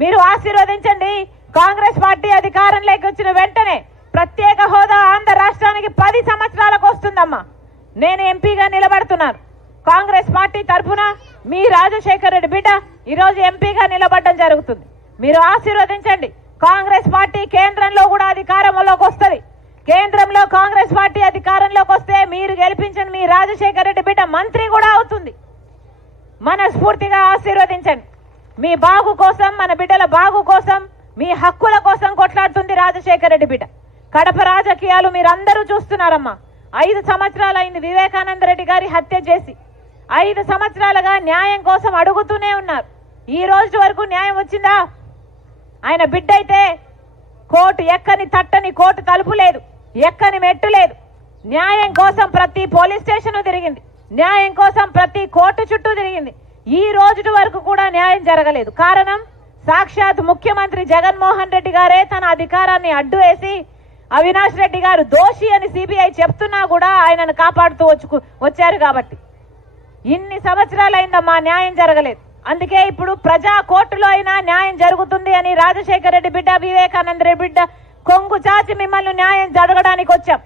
మీరు ఆశీర్వదించండి. కాంగ్రెస్ పార్టీ అధికారంలోకి వచ్చిన వెంటనే ప్రత్యేక హోదా ఆంధ్ర రాష్ట్రానికి 10 సంవత్సరాలకు వస్తుందమ్మా. నేను ఎంపీగా నిలబడుతున్నాను. కాంగ్రెస్ పార్టీ తరఫున మీ రాజశేఖర రెడ్డి బిడ్డ ఈరోజు ఎంపీగా నిలబడడం జరుగుతుంది. మీరు ఆశీర్వదించండి. కాంగ్రెస్ పార్టీ కేంద్రంలో కూడా అధికారంలోకి వస్తుంది. కేంద్రంలో కాంగ్రెస్ పార్టీ అధికారంలోకి వస్తే మీరు గెలిపించిన మీ రాజశేఖర రెడ్డి బిడ్డ మంత్రి కూడా అవుతుంది. మనస్ఫూర్తిగా ఆశీర్వదించండి. మీ బాగు కోసం, మన బిడ్డల బాగు కోసం, మీ హక్కుల కోసం కొట్లాడుతుంది రాజశేఖర రెడ్డి బిడ్డ. కడప రాజకీయాలు మీరందరూ చూస్తున్నారమ్మా. 5 సంవత్సరాలైంది వివేకానంద రెడ్డి గారి హత్య చేసి. 5 సంవత్సరాలుగా న్యాయం కోసం అడుగుతూనే ఉన్నారు. ఈ రోజు వరకు న్యాయం వచ్చిందా? ఆయన బిడ్డ అయితే కోర్టు ఎక్కని తట్టని కోర్టు తలుపు లేదు, ఎక్కని మెట్టు లేదు. న్యాయం కోసం ప్రతి పోలీస్ స్టేషన్ తిరిగింది, న్యాయం కోసం ప్రతి కోర్టు చుట్టూ తిరిగింది. ఈ రోజు వరకు కూడా న్యాయం జరగలేదు. కారణం సాక్షాత్ ముఖ్యమంత్రి జగన్మోహన్ రెడ్డి గారే తన అధికారాన్ని అడ్డు వేసి అవినాష్ రెడ్డి గారు దోషి అని సిబిఐ చెప్తున్నా కూడా ఆయనను కాపాడుతూ వచ్చారు. కాబట్టి ఇన్ని సంవత్సరాలైందమ్మా న్యాయం జరగలేదు. అందుకే ఇప్పుడు ప్రజా కోర్టులో అయినా న్యాయం జరుగుతుంది అని రాజశేఖర రెడ్డి బిడ్డ, వివేకానంద రెడ్డి బిడ్డ కొంగు చాచి మిమ్మల్ని న్యాయం జరగడానికి వచ్చాం.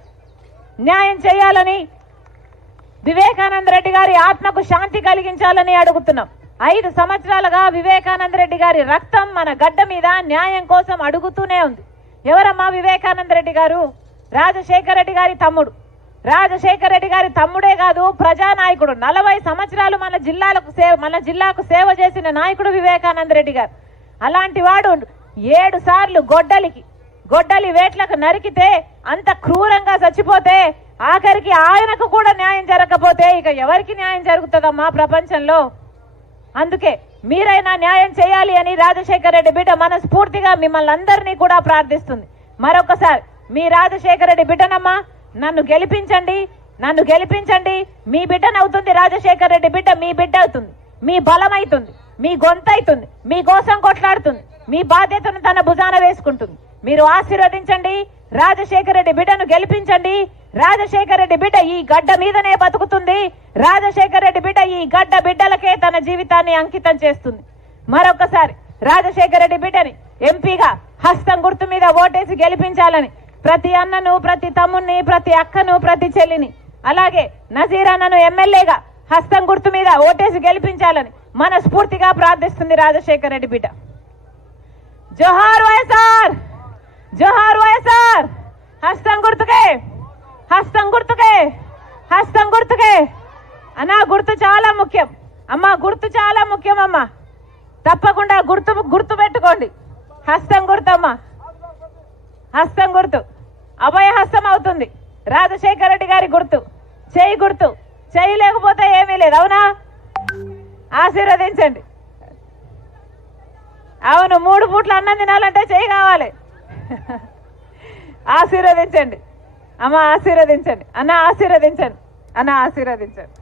న్యాయం చేయాలని, వివేకానంద రెడ్డి గారి ఆత్మకు శాంతి కలిగించాలని అడుగుతున్నాం. 5 సంవత్సరాలుగా వివేకానంద రెడ్డి గారి రక్తం మన గడ్డ మీద న్యాయం కోసం అడుగుతూనే ఉంది. ఎవరమ్మా వివేకానంద రెడ్డి గారు? రాజశేఖర రెడ్డి గారి తమ్ముడు. రాజశేఖర రెడ్డి గారి తమ్ముడే కాదు, ప్రజానాయకుడు. 40 సంవత్సరాలు మన జిల్లాకు సేవ చేసిన నాయకుడు వివేకానంద రెడ్డి గారు. అలాంటి వాడు 7 సార్లు గొడ్డలి వేట్లకు నరికితే, అంత క్రూరంగా చచ్చిపోతే, ఆఖరికి ఆయనకు కూడా న్యాయం జరగకపోతే ఇక ఎవరికి న్యాయం జరుగుతుందమ్మా ప్రపంచంలో? అందుకే మీరైనా న్యాయం చేయాలి అని రాజశేఖర రెడ్డి బిడ్డ మనస్ఫూర్తిగా మిమ్మల్ని అందరినీ కూడా ప్రార్థిస్తుంది. మరొకసారి మీ రాజశేఖర రెడ్డి బిడ్డనమ్మా, నన్ను గెలిపించండి. మీ బిడ్డనవుతుంది రాజశేఖర రెడ్డి బిడ్డ. మీ బిడ్డ అవుతుంది, మీ బలం అవుతుంది, మీ గొంతు అవుతుంది, మీ కోసం కొట్లాడుతుంది, మీ బాధ్యతను తన భుజాన వేసుకుంటుంది. మీరు ఆశీర్వదించండి. రాజశేఖర రెడ్డి బిడ్డను గెలిపించండి. రాజశేఖర రెడ్డి బిడ్డ ఈ గడ్డ మీదనే బతుకుతుంది. రాజశేఖర రెడ్డి బిడ్డ ఈ గడ్డ బిడ్డలకే తన జీవితాన్ని అంకితం చేస్తుంది. మరొకసారి రాజశేఖర రెడ్డి బిడ్డని ఎంపీగా హస్తం గుర్తు మీద ఓటేసి గెలిపించాలని ప్రతి అన్నను, ప్రతి తమ్ముని, ప్రతి అక్కను, ప్రతి చెల్లిని, అలాగే నజీర్ అన్నను ఎమ్మెల్యేగా హస్తం గుర్తు మీద ఓటేసి గెలిపించాలని మనస్ఫూర్తిగా ప్రార్థిస్తుంది రాజశేఖర రెడ్డి బిడ్డ. జోహార్ వైఎస్ఆర్, జోహార్ వైఎస్ఆర్. హస్తం గుర్తుకే అన్నా, గుర్తు చాలా ముఖ్యం అమ్మా, గుర్తు చాలా ముఖ్యం అమ్మా. తప్పకుండా గుర్తు పెట్టుకోండి. హస్తం గుర్తమ్మా, హస్తం గుర్తు అభయ హస్తం అవుతుంది. రాజశేఖర రెడ్డి గారి గుర్తు చేయి లేకపోతే ఏమీ లేదు. అవునా? ఆశీర్వదించండి. అవును, 3 పూట్ల అన్నం తినాలంటే చేయి కావాలి. ఆశీర్వదించండి అమ్మ, ఆశీర్వదించండి అన్న, ఆశీర్వదించండి.